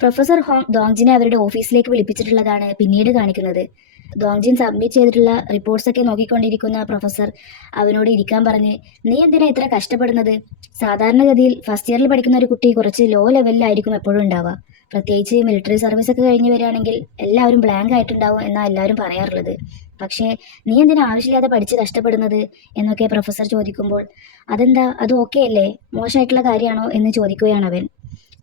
Professor Hong ദോങ്ജിനെ അവരുടെ ഓഫീസിലേക്ക് വിളിപ്പിച്ചിട്ടുള്ളതാണ് പിന്നീട് കാണിക്കുന്നത്. ദോങ്ജിൻ സബ്മിറ്റ് ചെയ്തിട്ടുള്ള റിപ്പോർട്ട്സ് ഒക്കെ നോക്കിക്കൊണ്ടിരിക്കുന്ന പ്രൊഫസർ അവനോട് ഇരിക്കാൻ പറഞ്ഞ്, നീ എന്തിനാ ഇത്ര കഷ്ടപ്പെടുന്നത്? സാധാരണഗതിയിൽ ഫസ്റ്റ് ഇയറിൽ പഠിക്കുന്ന ഒരു കുട്ടി കുറച്ച് ലോ ലെവലിലായിരിക്കും എപ്പോഴും ഉണ്ടാവുക. പ്രത്യേകിച്ച് മിലിറ്ററി സർവീസ് ഒക്കെ കഴിഞ്ഞ് വരികയാണെങ്കിൽ എല്ലാവരും ബ്ലാങ്ക് ആയിട്ടുണ്ടാവും എന്നാണ് എല്ലാവരും പറയാറുള്ളത്. പക്ഷേ നീ എന്തിനാ ആവശ്യമില്ലാതെ പഠിച്ച് കഷ്ടപ്പെടുന്നത് എന്നൊക്കെ പ്രൊഫസർ ചോദിക്കുമ്പോൾ, അതെന്താ, അത് ഓക്കെ അല്ലേ, മോശമായിട്ടുള്ള കാര്യമാണോ എന്ന് ചോദിക്കുകയാണ് അവൻ.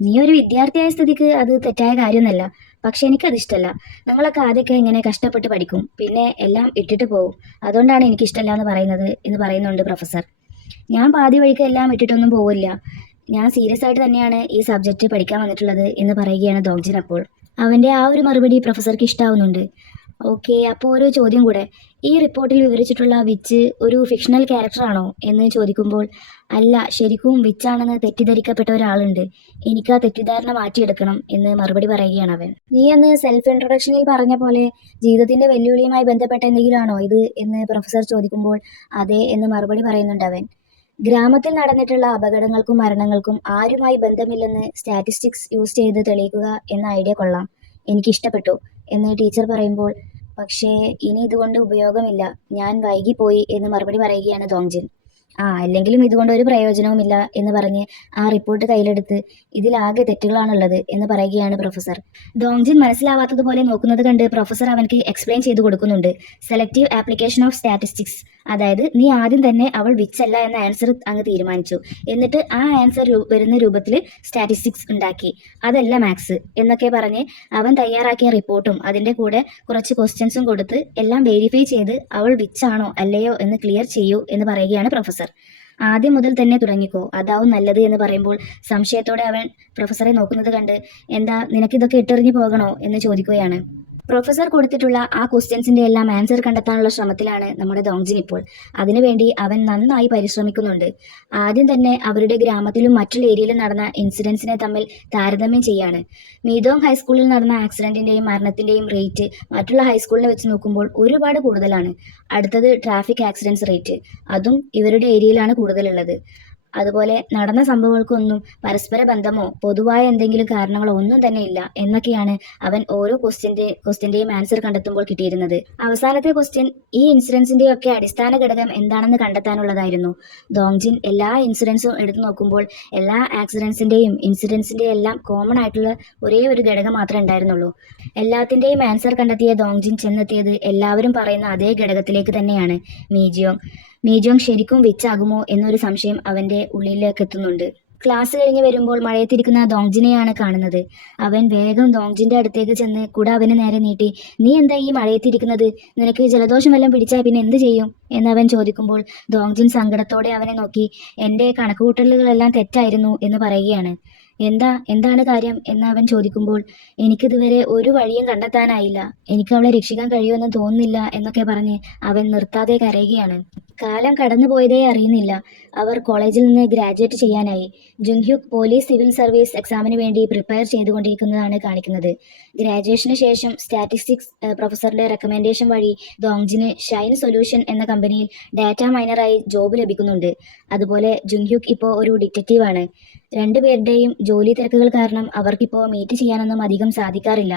നീ ഒരു വിദ്യാർത്ഥിയായ സ്ഥിതിക്ക് അത് തെറ്റായ കാര്യമൊന്നുമല്ല. പക്ഷെ എനിക്കതിഷ്ടമല്ല. നിങ്ങളൊക്കെ ആദ്യമൊക്കെ ഇങ്ങനെ കഷ്ടപ്പെട്ട് പഠിക്കും, പിന്നെ എല്ലാം ഇട്ടിട്ട് പോകും. അതുകൊണ്ടാണ് എനിക്കിഷ്ടമല്ല എന്ന് പറയുന്നത് എന്ന് പറയുന്നുണ്ട് പ്രൊഫസർ. ഞാൻ പാതി വഴിക്ക് എല്ലാം ഇട്ടിട്ടൊന്നും പോവില്ല. ഞാൻ സീരിയസ് ആയിട്ട് തന്നെയാണ് ഈ സബ്ജക്റ്റ് പഠിക്കാൻ വന്നിട്ടുള്ളത് എന്ന് പറയുകയാണ് ദോങ്ജിൻ അപ്പോൾ. അവൻ്റെ ആ ഒരു മറുപടി പ്രൊഫസർക്ക് ഇഷ്ടാവുന്നുണ്ട്. ഓക്കെ, അപ്പോൾ ഒരു ചോദ്യം കൂടെ. ഈ റിപ്പോർട്ടിൽ വിവരിച്ചിട്ടുള്ള വിച്ച് ഒരു ഫിക്ഷണൽ ക്യാരക്ടറാണോ എന്ന് ചോദിക്കുമ്പോൾ, അല്ല, ശരിക്കും വിച്ചാണെന്ന് തെറ്റിദ്ധരിക്കപ്പെട്ട ഒരാളുണ്ട്. എനിക്ക് ആ തെറ്റിദ്ധാരണ മാറ്റിയെടുക്കണം എന്ന് മറുപടി പറയുകയാണ് അവൻ. നീ അന്ന് സെൽഫ് ഇൻട്രൊഡക്ഷനിൽ പറഞ്ഞ പോലെ ജീവിതത്തിന്റെ വെല്ലുവിളിയുമായി ബന്ധപ്പെട്ട എന്തെങ്കിലും ആണോ ഇത് എന്ന് പ്രൊഫസർ ചോദിക്കുമ്പോൾ, അതെ എന്ന് മറുപടി പറയുന്നുണ്ട് അവൻ. ഗ്രാമത്തിൽ നടന്നിട്ടുള്ള അപകടങ്ങൾക്കും മരണങ്ങൾക്കും ആരുമായി ബന്ധമില്ലെന്ന് സ്റ്റാറ്റിസ്റ്റിക്സ് യൂസ് ചെയ്ത് തെളിയിക്കുക എന്ന ഐഡിയ കൊള്ളാം, എനിക്കിഷ്ടപ്പെട്ടു എന്ന് ടീച്ചർ പറയുമ്പോൾ, പക്ഷേ ഇനി ഇതുകൊണ്ട് ഉപയോഗമില്ല, ഞാൻ വൈകിപ്പോയി എന്ന് മറുപടി പറയുകയാണ് ദോങ്ജിൻ. അല്ലെങ്കിലും ഇതുകൊണ്ട് ഒരു പ്രയോജനവുമില്ല എന്ന് പറഞ്ഞ് ആ റിപ്പോർട്ട് കയ്യിലെടുത്ത്, ഇതിലാകെ തെറ്റുകളാണുള്ളത് എന്ന് പറയുകയാണ് പ്രൊഫസർ. ദോങ്ജിൻ മനസ്സിലാവാത്തതുപോലെ നോക്കുന്നത് കണ്ട് പ്രൊഫസർ അവനക്ക് എക്സ്പ്ലെയിൻ ചെയ്തു കൊടുക്കുന്നുണ്ട്. സെലക്റ്റീവ് ആപ്ലിക്കേഷൻ ഓഫ് സ്റ്റാറ്റിസ്റ്റിക്സ്, അതായത് നീ ആദ്യം തന്നെ അവൾ വിച്ചല്ല എന്ന ആൻസർ അങ്ങ് തീരുമാനിച്ചു, എന്നിട്ട് ആ ആൻസർ വരുന്ന രൂപത്തിൽ സ്റ്റാറ്റിസ്റ്റിക്സ് ഉണ്ടാക്കി, അതല്ല മാത്സ് എന്നൊക്കെ പറഞ്ഞ് അവൻ തയ്യാറാക്കിയ റിപ്പോർട്ടും അതിൻ്റെ കൂടെ കുറച്ച് ക്വസ്റ്റ്യൻസും കൊടുത്ത് എല്ലാം വെരിഫൈ ചെയ്ത് അവൾ വിച്ചാണോ അല്ലയോ എന്ന് ക്ലിയർ ചെയ്യൂ എന്ന് പറയുകയാണ് പ്രൊഫസർ. ആദ്യം മുതൽ തന്നെ തുടങ്ങിക്കോ, അതാവും നല്ലത് എന്ന് പറയുമ്പോൾ സംശയത്തോടെ അവൻ പ്രൊഫസറെ നോക്കുന്നത് കണ്ട്, എന്താ നിനക്കിതൊക്കെ ഇട്ടെറിഞ്ഞു പോകണോ എന്ന് ചോദിക്കുകയാണ്. പ്രൊഫസർ കൊടുത്തിട്ടുള്ള ആ ക്വസ്റ്റ്യൻസിന്റെ എല്ലാം ആൻസർ കണ്ടെത്താനുള്ള ശ്രമത്തിലാണ് നമ്മുടെ ദോങ്ജിൻ ഇപ്പോൾ. അതിനുവേണ്ടി അവൻ നന്നായി പരിശ്രമിക്കുന്നുണ്ട്. ആദ്യം തന്നെ അവരുടെ ഗ്രാമത്തിലും മറ്റുള്ള ഏരിയയിലും നടന്ന ഇൻസിഡൻസിനെ തമ്മിൽ താരതമ്യം ചെയ്യാണ്. മീതോങ് ഹൈസ്കൂളിൽ നടന്ന ആക്സിഡന്റിന്റെയും മരണത്തിന്റെയും റേറ്റ് മറ്റുള്ള ഹൈസ്കൂളിനെ വെച്ച് നോക്കുമ്പോൾ ഒരുപാട് കൂടുതലാണ്. അടുത്തത് ട്രാഫിക് ആക്സിഡൻസ് റേറ്റ്, അതും ഇവരുടെ ഏരിയയിലാണ് കൂടുതലുള്ളത്. അതുപോലെ നടന്ന സംഭവങ്ങൾക്കൊന്നും പരസ്പര ബന്ധമോ പൊതുവായ എന്തെങ്കിലും കാരണങ്ങളോ ഒന്നും തന്നെ ഇല്ല എന്നൊക്കെയാണ് അവൻ ഓരോ ക്വസ്റ്റ്യന്റെയും ആൻസർ കണ്ടെത്തുമ്പോൾ കിട്ടിയിരുന്നത്. അവസാനത്തെ ക്വസ്റ്റ്യൻ ഈ ഇൻസിഡൻസിന്റെയും ഒക്കെ അടിസ്ഥാന ഘടകം എന്താണെന്ന് കണ്ടെത്താനുള്ളതായിരുന്നു. ദോങ്ജിൻ എല്ലാ ഇൻസിഡൻസും എടുത്തു നോക്കുമ്പോൾ എല്ലാ ആക്സിഡൻസിന്റെയും ഇൻസിഡൻസിന്റെയും എല്ലാം കോമൺ ആയിട്ടുള്ള ഒരേ ഒരു ഘടകം മാത്രമേ ഉണ്ടായിരുന്നുള്ളൂ. എല്ലാത്തിന്റെയും ആൻസർ കണ്ടെത്തിയ ദോങ്ജിൻ ചെന്നെത്തിയത് എല്ലാവരും പറയുന്ന അതേ ഘടകത്തിലേക്ക് തന്നെയാണ്, മീജിയോങ്. മീജോങ് ശരിക്കും വിച്ചാകുമോ എന്നൊരു സംശയം അവന്റെ ഉള്ളിലേക്ക് എത്തുന്നുണ്ട്. ക്ലാസ് കഴിഞ്ഞ് വരുമ്പോൾ മഴയത്തിരിക്കുന്ന ദോങ്ജിനെയാണ് കാണുന്നത്. അവൻ വേഗം ദോങ്ജിന്റെ അടുത്തേക്ക് ചെന്ന് കുട അവന് നേരെ നീട്ടി, നീ എന്താ ഈ മഴയത്തിരിക്കുന്നത്, നിനക്ക് ജലദോഷം വല്ലതും പിടിച്ചാൽ പിന്നെ എന്ത് ചെയ്യും എന്നവൻ ചോദിക്കുമ്പോൾ ദോങ്ജിൻ സങ്കടത്തോടെ അവനെ നോക്കി, എൻ്റെ കണക്കുകൂട്ടലുകളെല്ലാം തെറ്റായിരുന്നു എന്ന് പറയുകയാണ്. എന്താണ് കാര്യം എന്ന് അവൻ ചോദിക്കുമ്പോൾ, എനിക്കിതുവരെ ഒരു വഴിയും കണ്ടെത്താനായില്ല, എനിക്ക് അവളെ രക്ഷിക്കാൻ കഴിയുമെന്ന് തോന്നുന്നില്ല എന്നൊക്കെ പറഞ്ഞ് അവൻ നിർത്താതെ കരയുകയാണ്. കാലം കടന്നുപോയതേ അറിയുന്നില്ല. അവർ കോളേജിൽ നിന്ന് ഗ്രാജുവേറ്റ് ചെയ്യാനായി. ജുൻഹ്യുക് പോലീസ് സിവിൽ സർവീസ് എക്സാമിന് വേണ്ടി പ്രിപ്പയർ ചെയ്തുകൊണ്ടിരിക്കുന്നതാണ് കാണിക്കുന്നത്. ഗ്രാജുവേഷന് ശേഷം സ്റ്റാറ്റിസ്റ്റിക്സ് പ്രൊഫസറുടെ റെക്കമെൻഡേഷൻ വഴി ദോങ്ജിന് ഷൈൻ സൊല്യൂഷൻ എന്ന കമ്പനിയിൽ ഡാറ്റ മൈനറായി ജോബ് ലഭിക്കുന്നുണ്ട്. അതുപോലെ ജുൻഹ്യുക് ഇപ്പോൾ ഒരു ഡിറ്റക്റ്റീവാണ്. രണ്ടുപേരുടെയും ജോലി തിരക്കുകൾ കാരണം അവർക്കിപ്പോൾ മീറ്റ് ചെയ്യാനൊന്നും അധികം സാധിക്കാറില്ല.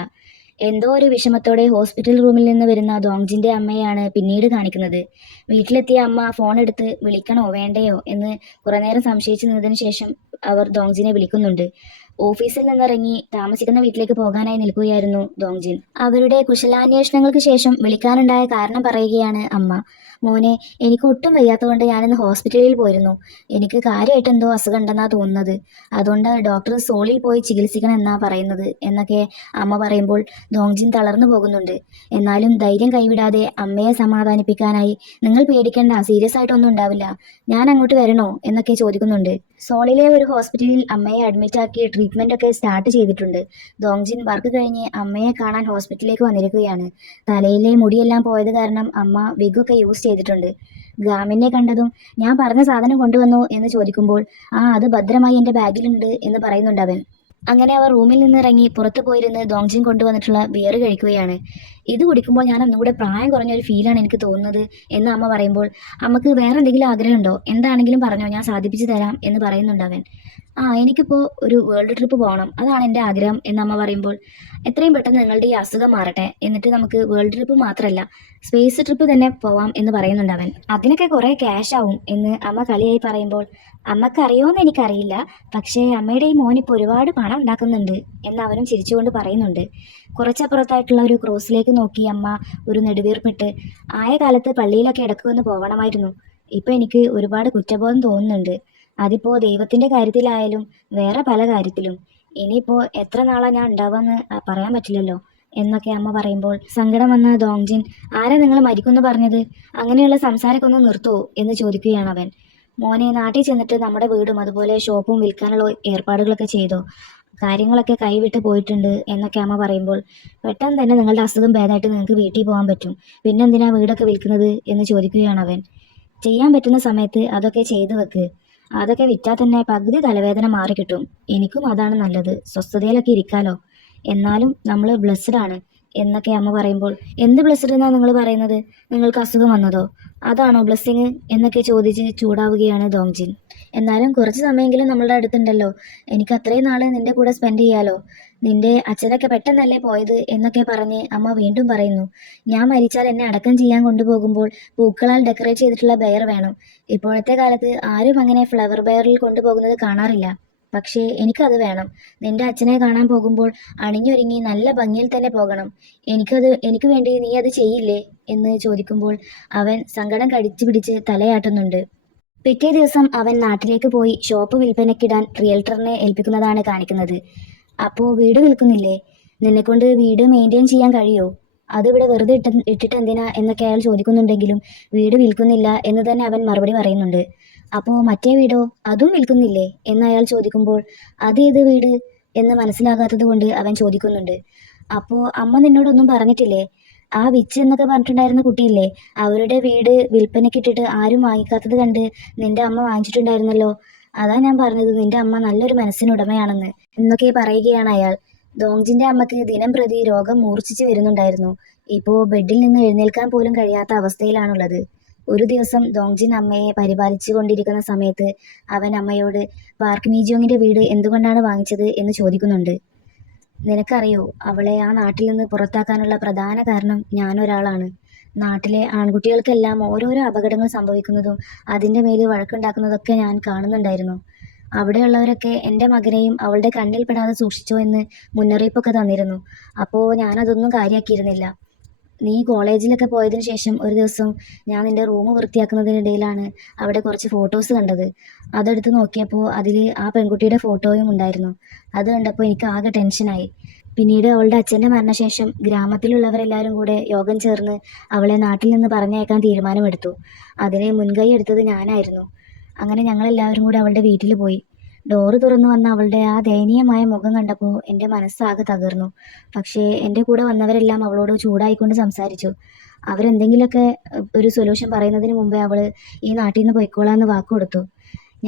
എന്തോ ഒരു വിഷമത്തോടെ ഹോസ്പിറ്റൽ റൂമിൽ നിന്ന് വരുന്ന ദോങ്ജിന്റെ അമ്മയാണ് പിന്നീട് കാണിക്കുന്നത്. വീട്ടിലെത്തിയ അമ്മ ഫോൺ എടുത്ത് വിളിക്കണോ വേണ്ടയോ എന്ന് കുറെ നേരം സംശയിച്ചു നിന്നതിന് ശേഷം അവർ ദോങ്ജിനെ വിളിക്കുന്നുണ്ട്. ഓഫീസിൽ നിന്നിറങ്ങി താമസിക്കുന്ന വീട്ടിലേക്ക് പോകാനായി നിൽക്കുകയായിരുന്നു ദോങ്ജിൻ. അവരുടെ കുശലാന്വേഷണങ്ങൾക്ക് ശേഷം വിളിക്കാനുണ്ടായ കാരണം പറയുകയാണ് അമ്മ. മോനെ, എനിക്ക് ഒട്ടും വയ്യാത്തതുകൊണ്ട് ഞാനിന്ന് ഹോസ്പിറ്റലിൽ പോയിരുന്നു. എനിക്ക് കാര്യമായിട്ട് എന്തോ അസുഖം ഉണ്ടെന്നാ തോന്നുന്നത്. അതുകൊണ്ട് ഡോക്ടർ സോളിൽ പോയി ചികിത്സിക്കണം എന്നാ പറയുന്നത് എന്നൊക്കെ അമ്മ പറയുമ്പോൾ ദോങ്ജിൻ തളർന്നു പോകുന്നുണ്ട്. എന്നാലും ധൈര്യം കൈവിടാതെ അമ്മയെ സമാധാനിപ്പിക്കാനായി, നിങ്ങൾ പേടിക്കേണ്ട, സീരിയസ് ആയിട്ടൊന്നും ഉണ്ടാവില്ല, ഞാൻ അങ്ങോട്ട് വരണോ എന്നൊക്കെ ചോദിക്കുന്നുണ്ട്. സോളിലെ ഒരു ഹോസ്പിറ്റലിൽ അമ്മയെ അഡ്മിറ്റ് ആക്കി ട്രീറ്റ്മെന്റ് ഒക്കെ സ്റ്റാർട്ട് ചെയ്തിട്ടുണ്ട്. ദോങ്ജിൻ വർക്ക് കഴിഞ്ഞ് അമ്മയെ കാണാൻ ഹോസ്പിറ്റലിലേക്ക് വന്നിരിക്കുകയാണ്. തലയിലെ മുടിയെല്ലാം പോയത് കാരണം അമ്മ വിഗൊക്കെ യൂസ് ചെയ്തിട്ടുണ്ട്. ഗാമിനെ കണ്ടതും, ഞാൻ പറഞ്ഞ സാധനം കൊണ്ടുവന്നു എന്ന് ചോദിക്കുമ്പോൾ, അത് ഭദ്രമായി എൻ്റെ ബാഗിലുണ്ട് എന്ന് പറയുന്നുണ്ട് അവൻ. അങ്ങനെ അവർ റൂമിൽ നിന്നിറങ്ങി പുറത്തു പോയിരുന്ന് ദോങ്ജിൻ കൊണ്ടുവന്നിട്ടുള്ള ബിയർ കഴിക്കുകയാണ്. ഇത് കുടിക്കുമ്പോൾ ഞാൻ ഒന്നുകൂടെ പ്രായം കുറഞ്ഞ ഒരു ഫീലാണ് എനിക്ക് തോന്നുന്നത് എന്ന് അമ്മ പറയുമ്പോൾ, അമ്മക്ക് വേറെ എന്തെങ്കിലും ആഗ്രഹമുണ്ടോ? എന്താണെങ്കിലും പറഞ്ഞോ, ഞാൻ സാധിപ്പിച്ചു തരാം എന്ന് പറയുന്നുണ്ട് അവൻ. എനിക്കിപ്പോൾ ഒരു വേൾഡ് ട്രിപ്പ് പോകണം, അതാണ് എൻ്റെ ആഗ്രഹം എന്ന് അമ്മ പറയുമ്പോൾ, എത്രയും പെട്ടെന്ന് നിങ്ങളുടെ ഈ അസുഖം മാറട്ടെ, എന്നിട്ട് നമുക്ക് വേൾഡ് ട്രിപ്പ് മാത്രമല്ല സ്പേസ് ട്രിപ്പ് തന്നെ പോവാം എന്ന് പറയുന്നുണ്ട് അവൻ. അതിനൊക്കെ കുറേ ക്യാഷ് ആവും എന്ന് അമ്മ കളിയായി പറയുമ്പോൾ, അമ്മക്ക് അറിയുമോയെന്ന് എനിക്കറിയില്ല, പക്ഷേ അമ്മയുടെ ഈ മോനിപ്പോൾ ഒരുപാട് പണം ഉണ്ടാക്കുന്നുണ്ട് എന്ന് അവനും ചിരിച്ചുകൊണ്ട് പറയുന്നുണ്ട്. കുറച്ചപ്പുറത്തായിട്ടുള്ള ഒരു ക്രോസിലേക്ക് നോക്കി അമ്മ ഒരു നെടുവീർപ്പിട്ട്, ആയ കാലത്ത് പള്ളിയിലൊക്കെ ഇടയ്ക്കൊന്ന് പോകണമായിരുന്നു. ഇപ്പം എനിക്ക് ഒരുപാട് കുറ്റബോധം തോന്നുന്നുണ്ട്. അതിപ്പോൾ ദൈവത്തിൻ്റെ കാര്യത്തിലായാലും വേറെ പല കാര്യത്തിലും. ഇനിയിപ്പോൾ എത്ര നാളാണ് ഞാൻ ഉണ്ടാവുകയെന്ന് പറയാൻ പറ്റില്ലല്ലോ എന്നൊക്കെ അമ്മ പറയുമ്പോൾ, സങ്കടം വന്ന ദോങ്ജിൻ, ആരാ നിങ്ങൾ മരിക്കുമെന്ന് പറഞ്ഞത്? അങ്ങനെയുള്ള സംസാരമൊക്കെ ഒന്ന് നിർത്തുമോ എന്ന് ചോദിക്കുകയാണ് അവൻ. മോനെ, നാട്ടിൽ ചെന്നിട്ട് നമ്മുടെ വീടും അതുപോലെ ഷോപ്പും വിൽക്കാനുള്ള ഏർപ്പാടുകളൊക്കെ ചെയ്തോ? കാര്യങ്ങളൊക്കെ കൈവിട്ട് പോയിട്ടുണ്ട് എന്നൊക്കെ അമ്മ പറയുമ്പോൾ, പെട്ടെന്ന് തന്നെ നിങ്ങളുടെ അസുഖം ഭേദമായിട്ട് നിങ്ങൾക്ക് വീട്ടിൽ പോകാൻ പറ്റും, പിന്നെന്തിനാ വീടൊക്കെ വിൽക്കുന്നത് എന്ന് ചോദിക്കുകയാണ് അവൻ. ചെയ്യാൻ പറ്റുന്ന സമയത്ത് അതൊക്കെ ചെയ്തു വെക്ക്. അതൊക്കെ വിറ്റാൽ തന്നെ പകുതി തലവേദന മാറി കിട്ടും. എനിക്കും അതാണ് നല്ലത്, സ്വസ്ഥതയിലൊക്കെ ഇരിക്കാലോ. എന്നാലും നമ്മൾ ബ്ലെസ്ഡ് ആണ് എന്നൊക്കെ അമ്മ പറയുമ്പോൾ, എന്ത് ബ്ലെസ്ഡ് എന്നാണ് നിങ്ങൾ പറയുന്നത്? നിങ്ങൾക്ക് അസുഖം വന്നതോ? അതാണോ ബ്ലെസ്സിങ് എന്നൊക്കെ ചോദിച്ച് ചൂടാവുകയാണ് ദോങ്ജിൻ. എന്നാലും കുറച്ച് സമയമെങ്കിലും നമ്മളുടെ അടുത്തുണ്ടല്ലോ, എനിക്ക് അത്രയും നാൾ നിന്റെ കൂടെ സ്പെൻഡ് ചെയ്യാലോ. നിന്റെ അച്ഛനൊക്കെ പെട്ടെന്നല്ലേ പോയത് എന്നൊക്കെ പറഞ്ഞ് അമ്മ വീണ്ടും പറയുന്നു. ഞാൻ മരിച്ചാൽ എന്നെ അടക്കം ചെയ്യാൻ കൊണ്ടുപോകുമ്പോൾ പൂക്കളാൽ ഡെക്കറേറ്റ് ചെയ്തിട്ടുള്ള ബെയർ വേണം. ഇപ്പോഴത്തെ കാലത്ത് ആരും അങ്ങനെ ഫ്ലവർ ബെയറിൽ കൊണ്ടുപോകുന്നത് കാണാറില്ല. പക്ഷേ എനിക്കത് വേണം. നിന്റെ അച്ഛനെ കാണാൻ പോകുമ്പോൾ അണിഞ്ഞൊരുങ്ങി നല്ല ഭംഗിയിൽ തന്നെ പോകണം. എനിക്ക് വേണ്ടി നീ അത് ചെയ്യില്ലേ എന്ന് ചോദിക്കുമ്പോൾ അവൻ സങ്കടം കടിച്ചു പിടിച്ച് തലയാട്ടുന്നുണ്ട്. പിറ്റേ ദിവസം അവൻ നാട്ടിലേക്ക് പോയി ഷോപ്പ് വിൽപ്പനയ്ക്കിടാൻ റിയൽട്ടറിനെ ഏൽപ്പിക്കുന്നതാണ് കാണിക്കുന്നത്. അപ്പോൾ വീട് വിൽക്കുന്നില്ലേ? നിന്നെക്കൊണ്ട് വീട് മെയിൻറ്റെയിൻ ചെയ്യാൻ കഴിയോ? അതിവിടെ വെറുതെ ഇട്ടിട്ട് എന്തിനാ എന്നൊക്കെ അയാൾ ചോദിക്കുന്നുണ്ടെങ്കിലും വീട് വിൽക്കുന്നില്ല എന്ന് തന്നെ അവൻ മറുപടി പറയുന്നുണ്ട്. അപ്പോൾ മറ്റേ വീടോ, അതും വിൽക്കുന്നില്ലേ എന്ന് അയാൾ ചോദിക്കുമ്പോൾ, അതേത് വീട് എന്ന് മനസ്സിലാകാത്തത് കൊണ്ട് അവൻ ചോദിക്കുന്നുണ്ട്. അപ്പോൾ അമ്മ നിന്നോടൊന്നും പറഞ്ഞിട്ടില്ലേ? ആ വിച്ച് എന്നൊക്കെ പറഞ്ഞിട്ടുണ്ടായിരുന്ന കുട്ടിയില്ലേ, അവരുടെ വീട് വിൽപ്പനയ്ക്കിട്ടിട്ട് ആരും വാങ്ങിക്കാത്തത് കണ്ട് നിന്റെ അമ്മ വാങ്ങിച്ചിട്ടുണ്ടായിരുന്നല്ലോ. അതാ ഞാൻ പറഞ്ഞത് നിന്റെ അമ്മ നല്ലൊരു മനസ്സിനുടമയാണെന്ന് എന്നൊക്കെ പറയുകയാണ് അയാൾ. ദോങ്ജിന്റെ അമ്മക്ക് ദിനം പ്രതി രോഗം മൂർച്ഛിച്ചു വരുന്നുണ്ടായിരുന്നു. ഇപ്പോൾ ബെഡിൽ നിന്ന് എഴുന്നേൽക്കാൻ പോലും കഴിയാത്ത അവസ്ഥയിലാണുള്ളത്. ഒരു ദിവസം ദോങ്ജിൻ അമ്മയെ പരിപാലിച്ചു കൊണ്ടിരിക്കുന്ന സമയത്ത് അവൻ അമ്മയോട് പാർക്ക് മീജോങ്ങിന്റെ വീട് എന്തുകൊണ്ടാണ് വാങ്ങിച്ചത് എന്ന് ചോദിക്കുന്നുണ്ട്. നിനക്കറിയോ, അവളെ ആ നാട്ടിൽ നിന്ന് പുറത്താക്കാനുള്ള പ്രധാന കാരണം ഞാനൊരാളാണ്. നാട്ടിലെ ആൺകുട്ടികൾക്കെല്ലാം ഓരോരോ അപകടങ്ങൾ സംഭവിക്കുന്നതും അതിൻ്റെ മേൽ വഴക്കുണ്ടാക്കുന്നതൊക്കെ ഞാൻ കാണുന്നുണ്ടായിരുന്നു. അവിടെയുള്ളവരൊക്കെ എൻ്റെ മകനെയും അവളുടെ കണ്ണിൽ പെടാതെ സൂക്ഷിച്ചോ എന്ന് മുന്നറിയിപ്പൊക്കെ തന്നിരുന്നു. അപ്പോൾ ഞാനതൊന്നും കാര്യമാക്കിയിരുന്നില്ല. നീ കോളേജിലൊക്കെ പോയതിന് ശേഷം ഒരു ദിവസം ഞാൻ നിൻ്റെ റൂം വൃത്തിയാക്കുന്നതിനിടയിലാണ് അവിടെ കുറച്ച് ഫോട്ടോസ് കണ്ടത്. അതെടുത്ത് നോക്കിയപ്പോൾ അതിൽ ആ പെൺകുട്ടിയുടെ ഫോട്ടോയും ഉണ്ടായിരുന്നു. അത് കണ്ടപ്പോൾ എനിക്ക് ആകെ ടെൻഷനായി. പിന്നീട് അവളുടെ അച്ഛൻ്റെ മരണശേഷം ഗ്രാമത്തിലുള്ളവരെല്ലാവരും കൂടെ യോഗം ചേർന്ന് അവളെ നാട്ടിൽ നിന്ന് പറഞ്ഞയക്കാൻ തീരുമാനമെടുത്തു. അതിന് മുൻകൈ എടുത്തത് ഞാനായിരുന്നു. അങ്ങനെ ഞങ്ങളെല്ലാവരും കൂടെ അവളുടെ വീട്ടിൽ പോയി. ഡോറ് തുറന്നു വന്ന അവളുടെ ആ ദയനീയമായ മുഖം കണ്ടപ്പോൾ എൻ്റെ മനസ്സാകെ തകർന്നു. പക്ഷേ എൻ്റെ കൂടെ വന്നവരെല്ലാം അവളോട് ചൂടായിക്കൊണ്ട് സംസാരിച്ചു. അവരെന്തെങ്കിലുമൊക്കെ ഒരു സൊല്യൂഷൻ പറയുന്നതിന് മുമ്പേ അവൾ ഈ നാട്ടിൽ നിന്ന് പൊയ്ക്കോളാമെന്ന് വാക്ക് കൊടുത്തു.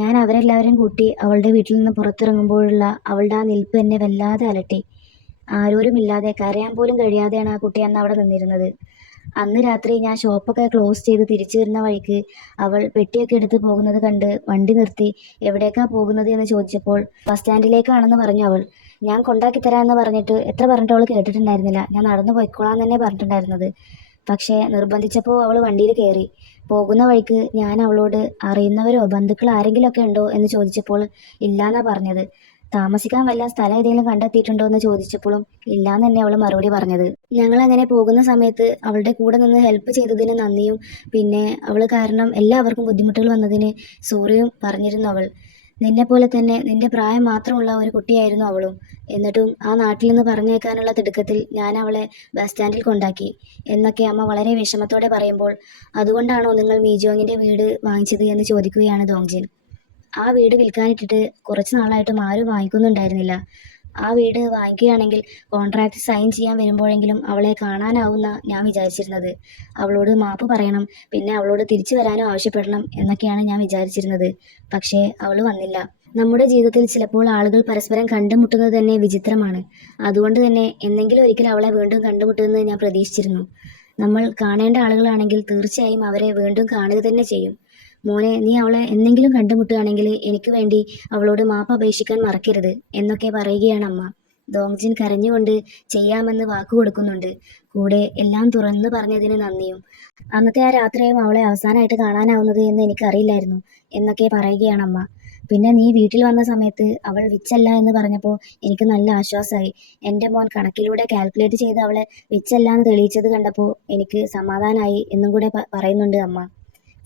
ഞാൻ അവരെല്ലാവരും കൂട്ടി അവളുടെ വീട്ടിൽ നിന്ന് പുറത്തിറങ്ങുമ്പോഴുള്ള അവളുടെ ആ നിൽപ്പ് എന്നെ വല്ലാതെ അലട്ടി. ആരോരുമില്ലാതെ കരയാൻ പോലും കഴിയാതെയാണ് ആ കുട്ടി അന്ന് അവിടെ നിന്നിരുന്നത്. അന്ന് രാത്രി ഞാൻ ഷോപ്പൊക്കെ ക്ലോസ് ചെയ്ത് തിരിച്ചു വരുന്ന വഴിക്ക് അവൾ പെട്ടിയൊക്കെ എടുത്ത് പോകുന്നത് കണ്ട് വണ്ടി നിർത്തി എവിടേക്കാ പോകുന്നത് എന്ന് ചോദിച്ചപ്പോൾ ബസ് സ്റ്റാൻഡിലേക്കാണെന്ന് പറഞ്ഞു അവൾ. ഞാൻ കൊണ്ടാക്കി തരാമെന്ന് പറഞ്ഞിട്ട് എത്ര പറഞ്ഞിട്ട് അവൾ കേട്ടിട്ടുണ്ടായിരുന്നില്ല. ഞാൻ നടന്നു പോയിക്കോളാൻ തന്നെ പറഞ്ഞിട്ടുണ്ടായിരുന്നത്. പക്ഷേ നിർബന്ധിച്ചപ്പോൾ അവൾ വണ്ടിയിൽ കയറി. പോകുന്ന വഴിക്ക് ഞാൻ അവളോട് അറിയുന്നവരോ ബന്ധുക്കൾ ആരെങ്കിലുമൊക്കെ ഉണ്ടോ എന്ന് ചോദിച്ചപ്പോൾ ഇല്ലാന്നാ പറഞ്ഞത്. താമസിക്കാൻ വല്ല സ്ഥലം ഏതെങ്കിലും കണ്ടെത്തിയിട്ടുണ്ടോ എന്ന് ചോദിച്ചപ്പോഴും ഇല്ലാന്ന് തന്നെ അവൾ മറുപടി പറഞ്ഞത്. ഞങ്ങൾ അങ്ങനെ പോകുന്ന സമയത്ത് അവളുടെ കൂടെ നിന്ന് ഹെൽപ്പ് ചെയ്തതിന് നന്ദിയും പിന്നെ അവൾ കാരണം എല്ലാവർക്കും ബുദ്ധിമുട്ടുകൾ വന്നതിന് സോറിയും പറഞ്ഞിരുന്നു അവൾ. നിന്നെപ്പോലെ തന്നെ നിന്റെ പ്രായം മാത്രമുള്ള ഒരു കുട്ടിയായിരുന്നു അവളും. എന്നിട്ടും ആ നാട്ടിൽ നിന്ന് പറഞ്ഞേക്കാനുള്ള തിടുക്കത്തിൽ ഞാൻ അവളെ ബസ് സ്റ്റാൻഡിൽ കൊണ്ടാക്കി എന്നൊക്കെ അമ്മ വളരെ വിഷമത്തോടെ പറയുമ്പോൾ, അതുകൊണ്ടാണോ നിങ്ങൾ മീജോങ്ങിന്റെ വീട് വാങ്ങിച്ചത് എന്ന് ചോദിക്കുകയാണ് ദോങ്ജിൻ. ആ വീട് വിൽക്കാനിട്ടിട്ട് കുറച്ച് നാളായിട്ടും ആരും വാങ്ങിക്കുന്നുണ്ടായിരുന്നില്ല. ആ വീട് വാങ്ങിക്കുകയാണെങ്കിൽ കോൺട്രാക്ട് സൈൻ ചെയ്യാൻ വരുമ്പോഴെങ്കിലും അവളെ കാണാനാവുന്ന ഞാൻ വിചാരിച്ചിരുന്നത്. അവളോട് മാപ്പ് പറയണം, പിന്നെ അവളോട് തിരിച്ചു വരാനും ആവശ്യപ്പെടണം എന്നൊക്കെയാണ് ഞാൻ വിചാരിച്ചിരുന്നത്. പക്ഷേ അവൾ വന്നില്ല. നമ്മുടെ ജീവിതത്തിൽ ചിലപ്പോൾ ആളുകൾ പരസ്പരം കണ്ടുമുട്ടുന്നത് തന്നെ വിചിത്രമാണ്. അതുകൊണ്ട് തന്നെ എന്നെങ്കിലും ഒരിക്കൽ അവളെ വീണ്ടും കണ്ടുമുട്ടുമെന്ന് ഞാൻ പ്രതീക്ഷിച്ചിരുന്നു. നമ്മൾ കാണേണ്ട ആളുകളാണെങ്കിൽ തീർച്ചയായും അവരെ വീണ്ടും കാണുക തന്നെ ചെയ്യും. മോനെ, നീ അവളെ എന്നെങ്കിലും കണ്ടുമുട്ടുകയാണെങ്കിൽ എനിക്ക് വേണ്ടി അവളോട് മാപ്പ് അപേക്ഷിക്കാൻ മറക്കരുത് എന്നൊക്കെ പറയുകയാണ് അമ്മ. ദോങ്ജിൻ കരഞ്ഞുകൊണ്ട് ചെയ്യാമെന്ന് വാക്കു കൊടുക്കുന്നുണ്ട്. കൂടെ എല്ലാം തുറന്നു പറഞ്ഞതിന് നന്ദിയും. അന്നത്തെ ആ രാത്രിയും അവളെ അവസാനമായിട്ട് കാണാനാവുന്നത് എന്ന് എനിക്കറിയില്ലായിരുന്നു എന്നൊക്കെ പറയുകയാണ് അമ്മ. പിന്നെ നീ വീട്ടിൽ വന്ന സമയത്ത് അവൾ വിച്ചല്ല എന്ന് പറഞ്ഞപ്പോൾ എനിക്ക് നല്ല ആശ്വാസമായി. എൻ്റെ മോൻ കണക്കിലൂടെ കാൽക്കുലേറ്റ് ചെയ്ത് അവളെ വിച്ചല്ല എന്ന് തെളിയിച്ചത് കണ്ടപ്പോൾ എനിക്ക് സമാധാനമായി എന്നും കൂടെ പറയുന്നുണ്ട് അമ്മ.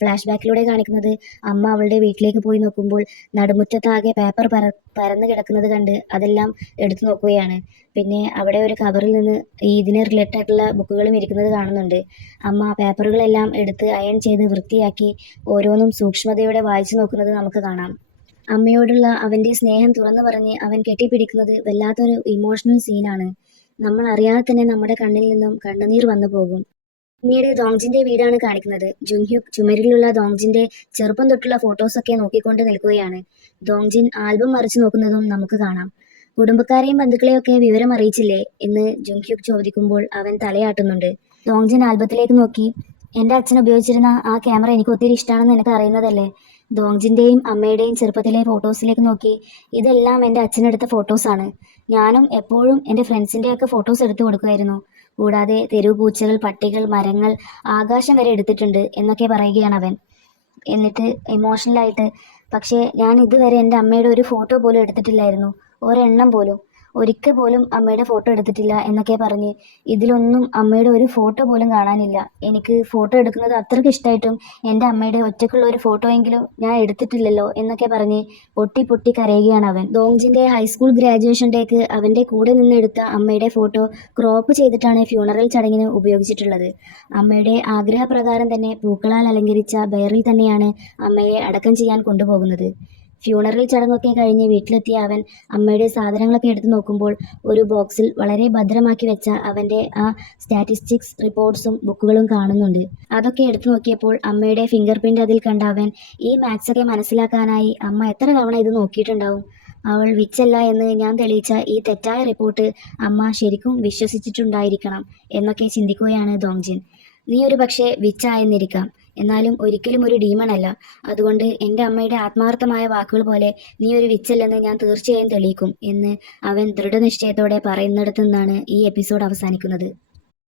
ഫ്ലാഷ് ബാക്കിലൂടെ കാണിക്കുന്നത് അമ്മ അവളുടെ വീട്ടിലേക്ക് പോയി നോക്കുമ്പോൾ നടുമുറ്റത്താകെ പേപ്പർ പരന്നു കിടക്കുന്നത് കണ്ട് അതെല്ലാം എടുത്തു നോക്കുകയാണ്. പിന്നെ അവിടെ ഒരു കവറിൽ നിന്ന് ഇതിന് റിലേറ്റഡ് ആയിട്ടുള്ള ബുക്കുകളും ഇരിക്കുന്നത് കാണുന്നുണ്ട്. അമ്മ പേപ്പറുകളെല്ലാം എടുത്ത് അയൺ ചെയ്ത് വൃത്തിയാക്കി ഓരോന്നും സൂക്ഷ്മതയോടെ വായിച്ചു നോക്കുന്നത് നമുക്ക് കാണാം. അമ്മയോടുള്ള അവൻ്റെ സ്നേഹം തുറന്നു പറഞ്ഞ് അവൻ കെട്ടിപ്പിടിക്കുന്നത് വല്ലാത്തൊരു ഇമോഷണൽ സീനാണ്. നമ്മൾ അറിയാതെ തന്നെ നമ്മുടെ കണ്ണിൽ നിന്നും കണ്ണുനീർ വന്നു പോകും. പിന്നീട് ദോങ്ജിന്റെ വീടാണ് കാണിക്കുന്നത്. ജുൻഹ്യുക് ചുമരിലുള്ള ദോങ്ജിന്റെ ചെറുപ്പം തൊട്ടുള്ള ഫോട്ടോസൊക്കെ നോക്കിക്കൊണ്ട് നിൽക്കുകയാണ്. ദോങ്ജിൻ ആൽബം മറിച്ചു നോക്കുന്നതും നമുക്ക് കാണാം. കുടുംബക്കാരെയും ബന്ധുക്കളെയും ഒക്കെ വിവരം അറിയിച്ചില്ലേ എന്ന് ജുൻഹ്യുക് ചോദിക്കുമ്പോൾ അവൻ തലയാട്ടുന്നുണ്ട്. ദോങ്ജിൻ ആൽബത്തിലേക്ക് നോക്കി, എൻ്റെ അച്ഛൻ ഉപയോഗിച്ചിരുന്ന ആ ക്യാമറ എനിക്ക് ഒത്തിരി ഇഷ്ടമാണെന്ന് എനിക്ക് അറിയുന്നതല്ലേ. ദോങ്ജിൻ്റെയും അമ്മയുടെയും ചെറുപ്പത്തിലെ ഫോട്ടോസിലേക്ക് നോക്കി, ഇതെല്ലാം എൻ്റെ അച്ഛനെടുത്ത ഫോട്ടോസാണ്. ഞാനും എപ്പോഴും എൻ്റെ ഫ്രണ്ട്സിൻ്റെയൊക്കെ ഫോട്ടോസ് എടുത്തു കൊടുക്കുമായിരുന്നു. കൂടാതെ തെരുവ് പൂച്ചകൾ, പട്ടികൾ, മരങ്ങൾ, ആകാശം വരെ എടുത്തിട്ടുണ്ട് എന്നൊക്കെ പറയുകയാണ് അവൻ. എന്നിട്ട് ഇമോഷണലായിട്ട്, പക്ഷേ ഞാൻ ഇതുവരെ എൻ്റെ അമ്മയുടെ ഒരു ഫോട്ടോ പോലും എടുത്തിട്ടില്ലായിരുന്നു, ഒരെണ്ണം പോലും. ഒരിക്കൽ പോലും അമ്മയുടെ ഫോട്ടോ എടുത്തിട്ടില്ല എന്നൊക്കെ പറഞ്ഞ് ഇതിലൊന്നും അമ്മയുടെ ഒരു ഫോട്ടോ പോലും കാണാനില്ല. എനിക്ക് ഫോട്ടോ എടുക്കുന്നത് അത്രയ്ക്ക് ഇഷ്ടമായിട്ടും എൻ്റെ അമ്മയുടെ ഒറ്റയ്ക്കുള്ള ഒരു ഫോട്ടോ എങ്കിലും ഞാൻ എടുത്തിട്ടില്ലല്ലോ എന്നൊക്കെ പറഞ്ഞ് പൊട്ടി പൊട്ടി കരയുകയാണ് അവൻ. ദോങ്ജിൻ്റെ ഹൈസ്കൂൾ ഗ്രാജുവേഷൻ ഡേക്ക് അവൻ്റെ കൂടെ നിന്നെടുത്ത അമ്മയുടെ ഫോട്ടോ ക്രോപ്പ് ചെയ്തിട്ടാണ് ഫ്യൂണറൽ ചടങ്ങിന് ഉപയോഗിച്ചിട്ടുള്ളത്. അമ്മയുടെ ആഗ്രഹപ്രകാരം തന്നെ പൂക്കളാൽ അലങ്കരിച്ച ബെയറിൽ തന്നെയാണ് അമ്മയെ അടക്കം ചെയ്യാൻ കൊണ്ടുപോകുന്നത്. ഫ്യൂണറൽ ചടങ്ങൊക്കെ കഴിഞ്ഞ് വീട്ടിലെത്തിയ അവൻ അമ്മയുടെ സാധനങ്ങളൊക്കെ എടുത്തു നോക്കുമ്പോൾ ഒരു ബോക്സിൽ വളരെ ഭദ്രമാക്കി വെച്ച അവൻ്റെ ആ സ്റ്റാറ്റിസ്റ്റിക്സ് റിപ്പോർട്ട്സും ബുക്കുകളും കാണുന്നുണ്ട്. അതൊക്കെ എടുത്തു നോക്കിയപ്പോൾ അമ്മയുടെ ഫിംഗർ പ്രിൻ്റ് അതിൽ കണ്ട അവൻ ഈ മാത്സൊക്കെ മനസ്സിലാക്കാനായി അമ്മ എത്ര തവണ ഇത് നോക്കിയിട്ടുണ്ടാവും. അവൾ വിച്ചല്ല എന്ന് ഞാൻ തെളിയിച്ച ഈ തെറ്റായ റിപ്പോർട്ട് അമ്മ ശരിക്കും വിശ്വസിച്ചിട്ടുണ്ടായിരിക്കണം എന്നൊക്കെ ചിന്തിക്കുകയാണ് ദോങ്ജിൻ. നീ ഒരു പക്ഷേ വിച്ചായെന്നിരിക്കാം, എന്നാലും ഒരിക്കലും ഒരു ഡീമൺ അല്ല. അതുകൊണ്ട് എൻ്റെ അമ്മയുടെ ആത്മാർത്ഥമായ വാക്കുകൾ പോലെ നീ ഒരു വിച്ചല്ലെന്ന് ഞാൻ തീർച്ചയായും തെളിയിക്കും എന്ന് അവൻ ദൃഢനിശ്ചയത്തോടെ പറയുന്നിടത്തു നിന്നാണ് ഈ എപ്പിസോഡ് അവസാനിക്കുന്നത്.